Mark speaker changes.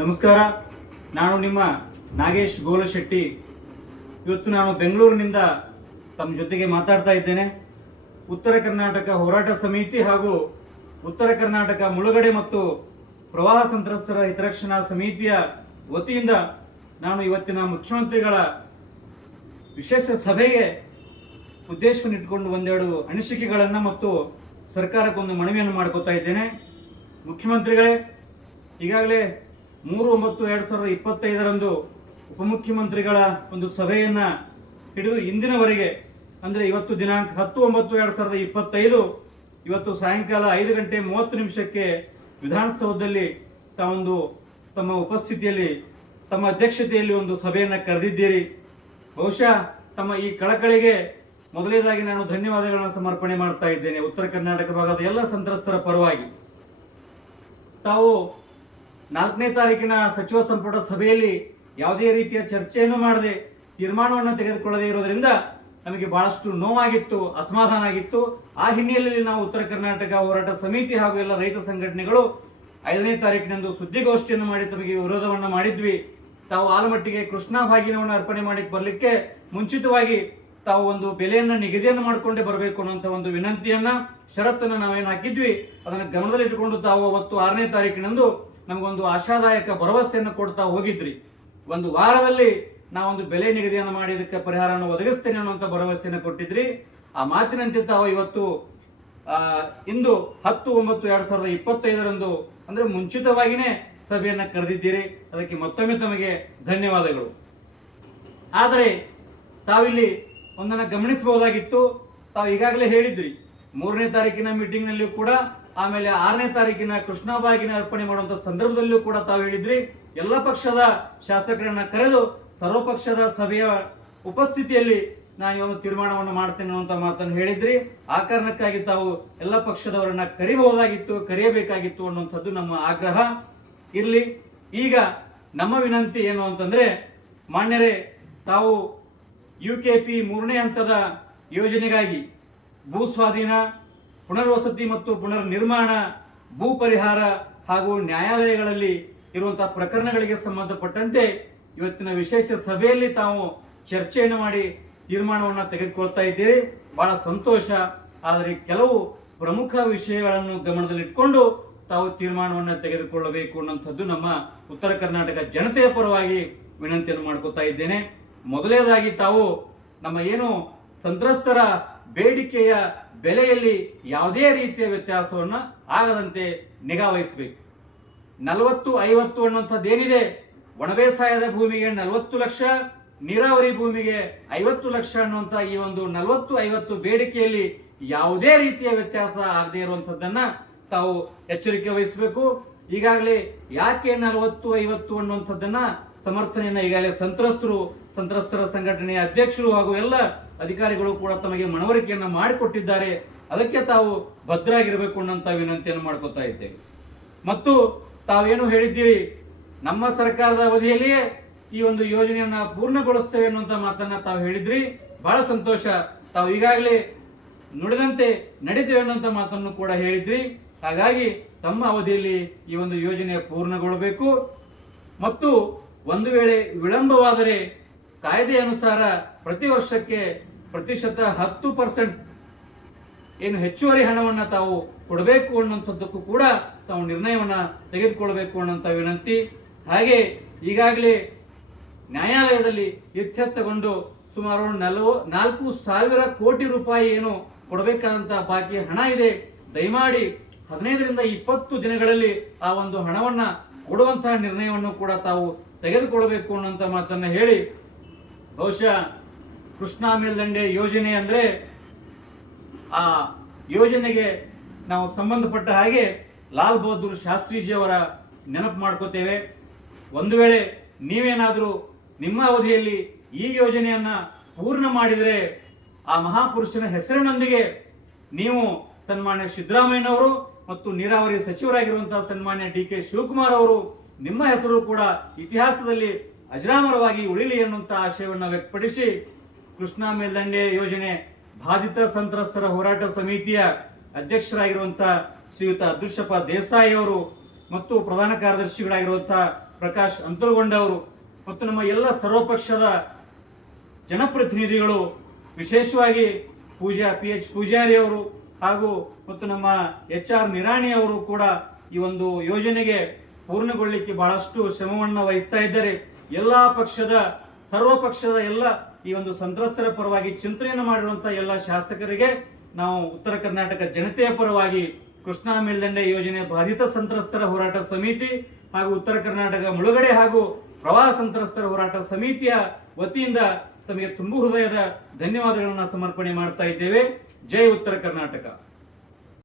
Speaker 1: ನಮಸ್ಕಾರ. ನಾನು ನಿಮ್ಮ ನಾಗೇಶ್ ಗೋಲಶೆಟ್ಟಿ. ಇವತ್ತು ನಾನು ಬೆಂಗಳೂರಿನಿಂದ ತಮ್ಮ ಜೊತೆಗೆ ಮಾತಾಡ್ತಾ ಇದ್ದೇನೆ. ಉತ್ತರ ಕರ್ನಾಟಕ ಹೋರಾಟ ಸಮಿತಿ ಹಾಗೂ ಉತ್ತರ ಕರ್ನಾಟಕ ಮುಳುಗಡೆ ಮತ್ತು ಪ್ರವಾಹ ಸಂತ್ರಸ್ತರ ಹಿತರಕ್ಷಣಾ ಸಮಿತಿಯ ವತಿಯಿಂದ ನಾನು ಇವತ್ತಿನ ಮುಖ್ಯಮಂತ್ರಿಗಳ ವಿಶೇಷ ಸಭೆಗೆ ಉದ್ದೇಶವನ್ನು ಇಟ್ಕೊಂಡು ಒಂದೆರಡು ಅನಿಸಿಕೆಗಳನ್ನು ಮತ್ತು ಸರ್ಕಾರಕ್ಕೊಂದು ಮನವಿಯನ್ನು ಮಾಡ್ಕೋತಾ ಇದ್ದೇನೆ. ಮುಖ್ಯಮಂತ್ರಿಗಳೇ, ಈಗಾಗಲೇ ಮೂರು ಒಂಬತ್ತು ಎರಡು ಸಾವಿರದ ಇಪ್ಪತ್ತೈದರಂದು ಉಪಮುಖ್ಯಮಂತ್ರಿಗಳ ಒಂದು ಸಭೆಯನ್ನ ಹಿಡಿದು ಇಂದಿನವರೆಗೆ, ಅಂದರೆ ಇವತ್ತು ದಿನಾಂಕ ಹತ್ತು ಒಂಬತ್ತು ಎರಡು ಸಾವಿರದ ಇಪ್ಪತ್ತೈದು, ಇವತ್ತು ಸಾಯಂಕಾಲ ಐದು ಗಂಟೆ ಮೂವತ್ತು ನಿಮಿಷಕ್ಕೆ ವಿಧಾನಸೌಧದಲ್ಲಿ ತಾವೊಂದು ತಮ್ಮ ಉಪಸ್ಥಿತಿಯಲ್ಲಿ, ತಮ್ಮ ಅಧ್ಯಕ್ಷತೆಯಲ್ಲಿ ಒಂದು ಸಭೆಯನ್ನು ಕರೆದಿದ್ದೀರಿ. ಬಹುಶಃ ತಮ್ಮ ಈ ಕಳಕಳಿಗೆ ಮೊದಲನೇದಾಗಿ ನಾನು ಧನ್ಯವಾದಗಳನ್ನು ಸಮರ್ಪಣೆ ಮಾಡ್ತಾ ಇದ್ದೇನೆ. ಉತ್ತರ ಕರ್ನಾಟಕ ಭಾಗದ ಎಲ್ಲ ಸಂತ್ರಸ್ತರ ಪರವಾಗಿ. ತಾವು ನಾಲ್ಕನೇ ತಾರೀಕಿನ ಸಚಿವ ಸಂಪುಟ ಸಭೆಯಲ್ಲಿ ಯಾವುದೇ ರೀತಿಯ ಚರ್ಚೆಯನ್ನು ಮಾಡದೆ ತೀರ್ಮಾನವನ್ನು ತೆಗೆದುಕೊಳ್ಳದೇ ಇರೋದ್ರಿಂದ ನಮಗೆ ಬಹಳಷ್ಟು ನೋವಾಗಿತ್ತು, ಅಸಮಾಧಾನ ಆಗಿತ್ತು. ಆ ಹಿನ್ನೆಲೆಯಲ್ಲಿ ನಾವು ಉತ್ತರ ಕರ್ನಾಟಕ ಹೋರಾಟ ಸಮಿತಿ ಹಾಗೂ ಎಲ್ಲ ರೈತ ಸಂಘಟನೆಗಳು ಐದನೇ ತಾರೀಕಿನಂದು ಸುದ್ದಿಗೋಷ್ಠಿಯನ್ನು ಮಾಡಿ ತಮಗೆ ವಿರೋಧವನ್ನು ಮಾಡಿದ್ವಿ. ತಾವು ಆಲಮಟ್ಟಿಗೆ ಕೃಷ್ಣಾ ಭಾಗಿನವನ್ನು ಅರ್ಪಣೆ ಮಾಡಿ ಬರಲಿಕ್ಕೆ ಮುಂಚಿತವಾಗಿ ತಾವು ಒಂದು ಬೆಲೆಯನ್ನು, ನಿಗದಿಯನ್ನು ಮಾಡಿಕೊಂಡೇ ಬರಬೇಕು ಅನ್ನುವಂಥ ಒಂದು ವಿನಂತಿಯನ್ನ, ಷರತ್ತನ್ನು ನಾವೇನು ಹಾಕಿದ್ವಿ. ಅದನ್ನು ಗಮನದಲ್ಲಿಟ್ಟುಕೊಂಡು ತಾವು ಅವತ್ತು ಆರನೇ ತಾರೀಕಿನಂದು ನಮಗೊಂದು ಆಶಾದಾಯಕ ಭರವಸೆಯನ್ನು ಕೊಡ್ತಾ ಹೋಗಿದ್ರಿ. ಒಂದು ವಾರದಲ್ಲಿ ನಾವೊಂದು ಬೆಲೆ ನಿಗದಿಯನ್ನು ಮಾಡಿ ಇದಕ್ಕೆ ಪರಿಹಾರವನ್ನು ಒದಗಿಸ್ತೇನೆ ಅನ್ನುವಂಥ ಭರವಸೆಯನ್ನು ಕೊಟ್ಟಿದ್ರಿ. ಆ ಮಾತಿನಂತೆ ತಾವು ಇವತ್ತು ಇಂದು ಹತ್ತು ಒಂಬತ್ತು ಎರಡ್ ಸಾವಿರದ ಇಪ್ಪತ್ತೈದರಂದು ಅಂದ್ರೆ ಮುಂಚಿತವಾಗಿಯೇ ಸಭೆಯನ್ನು ಕರೆದಿದ್ದೀರಿ. ಅದಕ್ಕೆ ಮತ್ತೊಮ್ಮೆ ತಮಗೆ ಧನ್ಯವಾದಗಳು. ಆದರೆ ತಾವಿಲ್ಲಿ ಒಂದನ್ನು ಗಮನಿಸಬಹುದಾಗಿತ್ತು. ತಾವು ಈಗಾಗಲೇ ಹೇಳಿದ್ರಿ. ಮೂರನೇ ತಾರೀಕಿನ ಮೀಟಿಂಗ್ನಲ್ಲಿಯೂ ಕೂಡ ಆಮೇಲೆ ಆರನೇ ತಾರೀಕಿನ ಕೃಷ್ಣಬಾಗಿನ ಅರ್ಪಣೆ ಮಾಡುವಂತ ಸಂದರ್ಭದಲ್ಲೂ ಕೂಡ ತಾವು ಹೇಳಿದ್ರಿ. ಎಲ್ಲ ಪಕ್ಷದ ಶಾಸಕರನ್ನ ಕರೆದು ಸರ್ವಪಕ್ಷದ ಸಭೆಯ ಉಪಸ್ಥಿತಿಯಲ್ಲಿ ನಾನು ಈ ಒಂದು ತೀರ್ಮಾನವನ್ನು ಮಾಡ್ತೇನೆ ಅನ್ನುವಂತ ಮಾತನ್ನು ಹೇಳಿದ್ರಿ. ಆ ಕಾರಣಕ್ಕಾಗಿ ತಾವು ಎಲ್ಲ ಪಕ್ಷದವರನ್ನ ಕರಿಬಹುದಾಗಿತ್ತು, ಕರೆಯಬೇಕಾಗಿತ್ತು ಅನ್ನುವಂಥದ್ದು ನಮ್ಮ ಆಗ್ರಹ. ಇರಲಿ, ಈಗ ನಮ್ಮ ವಿನಂತಿ ಏನು ಅಂತಂದ್ರೆ, ಮಾನ್ಯರೇ, ತಾವು ಯು ಕೆ ಪಿ ಮೂರನೇ ಹಂತದ ಯೋಜನೆಗಾಗಿ ಭೂ ಸ್ವಾಧೀನ ಪುನರ್ವಸತಿ ಮತ್ತು ಪುನರ್ ನಿರ್ಮಾಣ ಭೂ ಪರಿಹಾರ ಹಾಗೂ ನ್ಯಾಯಾಲಯಗಳಲ್ಲಿ ಇರುವಂತಹ ಪ್ರಕರಣಗಳಿಗೆ ಸಂಬಂಧಪಟ್ಟಂತೆ ಇವತ್ತಿನ ವಿಶೇಷ ಸಭೆಯಲ್ಲಿ ತಾವು ಚರ್ಚೆಯನ್ನು ಮಾಡಿ ತೀರ್ಮಾನವನ್ನು ತೆಗೆದುಕೊಳ್ತಾ ಇದ್ದೀರಿ. ಬಹಳ ಸಂತೋಷ. ಆದರೆ ಕೆಲವು ಪ್ರಮುಖ ವಿಷಯಗಳನ್ನು ಗಮನದಲ್ಲಿಟ್ಕೊಂಡು ತಾವು ತೀರ್ಮಾನವನ್ನು ತೆಗೆದುಕೊಳ್ಳಬೇಕು ಅನ್ನುವಂಥದ್ದು ನಮ್ಮ ಉತ್ತರ ಕರ್ನಾಟಕ ಜನತೆಯ ಪರವಾಗಿ ವಿನಂತಿಯನ್ನು ಮಾಡ್ಕೋತಾ ಇದ್ದೇನೆ. ಮೊದಲನೇದಾಗಿ ತಾವು ನಮ್ಮ ಏನು ಸಂತ್ರಸ್ತರ ಬೇಡಿಕೆಯ ಬೆಲೆಯಲ್ಲಿ ಯಾವುದೇ ರೀತಿಯ ವ್ಯತ್ಯಾಸವನ್ನ ಆಗದಂತೆ ನಿಗಾ ವಹಿಸಬೇಕು. ನಲವತ್ತು, ಐವತ್ತು ಅನ್ನುವಂಥದ್ದೇನಿದೆ ಒಣಬೇಸಾಯದ ಭೂಮಿಗೆ ನಲವತ್ತು ಲಕ್ಷ, ನೀರಾವರಿ ಭೂಮಿಗೆ ಐವತ್ತು ಲಕ್ಷ ಅನ್ನುವಂಥ ಈ ಒಂದು ನಲವತ್ತು, ಐವತ್ತು ಬೇಡಿಕೆಯಲ್ಲಿ ಯಾವುದೇ ರೀತಿಯ ವ್ಯತ್ಯಾಸ ಆಗದೇ ಇರುವಂತದ್ದನ್ನ ತಾವು ಎಚ್ಚರಿಕೆ ವಹಿಸಬೇಕು. ಈಗಾಗಲೇ ಯಾಕೆ ನಲವತ್ತು, ಐವತ್ತು ಅನ್ನುವಂಥದ್ದನ್ನು ಸಮರ್ಥನೆಯನ್ನು ಈಗಾಗಲೇ ಸಂತ್ರಸ್ತರು, ಸಂತ್ರಸ್ತರ ಸಂಘಟನೆಯ ಅಧ್ಯಕ್ಷರು ಹಾಗೂ ಎಲ್ಲ ಅಧಿಕಾರಿಗಳು ಕೂಡ ತಮಗೆ ಮನವರಿಕೆಯನ್ನ ಮಾಡಿಕೊಟ್ಟಿದ್ದಾರೆ. ಅದಕ್ಕೆ ತಾವು ಭದ್ರಾಗಿರಬೇಕು ಅನ್ನೋಂಥ ವಿನಂತಿಯನ್ನು ಮಾಡ್ಕೊತಾ ಇದ್ದೇವೆ. ಮತ್ತು ತಾವೇನು ಹೇಳಿದ್ದೀರಿ? ನಮ್ಮ ಸರ್ಕಾರದ ಅವಧಿಯಲ್ಲಿಯೇ ಈ ಒಂದು ಯೋಜನೆಯನ್ನ ಪೂರ್ಣಗೊಳಿಸ್ತೇವೆ ಅನ್ನುವಂಥ ಮಾತನ್ನ ತಾವು ಹೇಳಿದ್ರಿ. ಬಹಳ ಸಂತೋಷ. ತಾವು ಈಗಾಗಲೇ ನುಡಿದಂತೆ ನಡೀತೇವೆ ಅನ್ನುವಂಥ ಮಾತನ್ನು ಕೂಡ ಹೇಳಿದ್ರಿ. ಹಾಗಾಗಿ ತಮ್ಮ ಅವಧಿಯಲ್ಲಿ ಈ ಒಂದು ಯೋಜನೆ ಪೂರ್ಣಗೊಳ್ಳಬೇಕು. ಮತ್ತು ಒಂದು ವೇಳೆ ವಿಳಂಬವಾದರೆ ಕಾಯ್ದೆ ಅನುಸಾರ ಪ್ರತಿ ವರ್ಷಕ್ಕೆ ಪ್ರತಿಶತ ಹತ್ತು ಪರ್ಸೆಂಟ್ ಏನು ಹೆಚ್ಚುವರಿ ಹಣವನ್ನು ತಾವು ಕೊಡಬೇಕು ಅನ್ನುವಂಥದ್ದಕ್ಕೂ ಕೂಡ ತಾವು ನಿರ್ಣಯವನ್ನು ತೆಗೆದುಕೊಳ್ಬೇಕು ಅನ್ನೋಂಥ ವಿನಂತಿ. ಹಾಗೆ ಈಗಾಗಲೇ ನ್ಯಾಯಾಲಯದಲ್ಲಿ ಇತ್ಯರ್ಥಗೊಂಡು ಸುಮಾರು ನಲವ, ನಾಲ್ಕು ಸಾವಿರ ಕೋಟಿ ರೂಪಾಯಿ ಏನು ಕೊಡಬೇಕಾದಂಥ ಬಾಕಿ ಹಣ ಇದೆ. ದಯಮಾಡಿ ಹದಿನೈದರಿಂದ ಇಪ್ಪತ್ತು ದಿನಗಳಲ್ಲಿ ಆ ಒಂದು ಹಣವನ್ನು ಕೊಡುವಂತಹ ನಿರ್ಣಯವನ್ನು ಕೂಡ ತಾವು ತೆಗೆದುಕೊಳ್ಳಬೇಕು ಅನ್ನುವಂಥ ಮಾತನ್ನು ಹೇಳಿ. ಬಹುಶಃ ಕೃಷ್ಣಾ ಮೇಲ್ದಂಡೆ ಯೋಜನೆ ಅಂದ್ರೆ ಆ ಯೋಜನೆಗೆ ನಾವು ಸಂಬಂಧಪಟ್ಟ ಹಾಗೆ ಲಾಲ್ ಬಹದ್ದೂರ್ ಶಾಸ್ತ್ರೀಜಿಯವರ ನೆನಪು ಮಾಡ್ಕೋತೇವೆ. ಒಂದು ವೇಳೆ ನೀವೇನಾದರೂ ನಿಮ್ಮ ಅವಧಿಯಲ್ಲಿ ಈ ಯೋಜನೆಯನ್ನ ಪೂರ್ಣ ಮಾಡಿದರೆ ಆ ಮಹಾಪುರುಷನ ಹೆಸರಿನೊಂದಿಗೆ ನೀವು ಸನ್ಮಾನ್ಯ ಸಿದ್ದರಾಮಯ್ಯನವರು ಮತ್ತು ನೀರಾವರಿ ಸಚಿವರಾಗಿರುವಂತಹ ಸನ್ಮಾನ್ಯ ಡಿ ಕೆ ಶಿವಕುಮಾರ್ ಅವರು ನಿಮ್ಮ ಹೆಸರು ಕೂಡ ಇತಿಹಾಸದಲ್ಲಿ ಅಜರಾಮರವಾಗಿ ಉಳಿಲಿ ಎನ್ನುವಂತಹ ಆಶಯವನ್ನು ವ್ಯಕ್ತಪಡಿಸಿ ಕೃಷ್ಣಾ ಮೇಲ್ದಂಡೆ ಯೋಜನೆ ಬಾಧಿತ ಸಂತ್ರಸ್ತರ ಹೋರಾಟ ಸಮಿತಿಯ ಅಧ್ಯಕ್ಷರಾಗಿರುವಂತಹ ಶ್ರೀಯುತ ದುಷ್ಯಪ್ಪ ದೇಸಾಯಿ ಅವರು ಮತ್ತು ಪ್ರಧಾನ ಕಾರ್ಯದರ್ಶಿಗಳಾಗಿರುವಂತಹ ಪ್ರಕಾಶ್ ಅಂತರಗೊಂಡ ಅವರು ಮತ್ತು ನಮ್ಮ ಎಲ್ಲ ಸರ್ವಪಕ್ಷದ ಜನಪ್ರತಿನಿಧಿಗಳು, ವಿಶೇಷವಾಗಿ ಪೂಜಾ ಪಿ ಎಚ್ ಪೂಜಾರಿ ಅವರು ಹಾಗೂ ಮತ್ತು ನಮ್ಮ ಎಚ್ ಆರ್ ನಿರಾಣಿ ಅವರು ಕೂಡ ಈ ಒಂದು ಯೋಜನೆಗೆ ಪೂರ್ಣಗೊಳ್ಳಲಿಕ್ಕೆ ಬಹಳಷ್ಟು ಶ್ರಮವನ್ನು ವಹಿಸ್ತಾ ಇದ್ದಾರೆ. ಎಲ್ಲ ಪಕ್ಷದ ಸರ್ವ ಪಕ್ಷದ ಎಲ್ಲ ಈ ಒಂದು ಸಂತ್ರಸ್ತರ ಪರವಾಗಿ ಚಿಂತನೆಯನ್ನು ಮಾಡಿರುವಂತಹ ಎಲ್ಲ ಶಾಸಕರಿಗೆ ನಾವು ಉತ್ತರ ಕರ್ನಾಟಕ ಜನತೆಯ ಪರವಾಗಿ ಕೃಷ್ಣಾ ಮೇಲ್ದಂಡೆ ಯೋಜನೆ ಬಾಧಿತ ಸಂತ್ರಸ್ತರ ಹೋರಾಟ ಸಮಿತಿ ಹಾಗೂ ಉತ್ತರ ಕರ್ನಾಟಕ ಮುಳುಗಡೆ ಹಾಗೂ ಪ್ರವಾಹ ಸಂತ್ರಸ್ತರ ಹೋರಾಟ ಸಮಿತಿಯ ವತಿಯಿಂದ ತಮಗೆ ತುಂಬು ಹೃದಯದ ಧನ್ಯವಾದಗಳನ್ನು ಸಮರ್ಪಣೆ ಮಾಡ್ತಾ ಇದ್ದೇವೆ. ಜೈ ಉತ್ತರ ಕರ್ನಾಟಕ.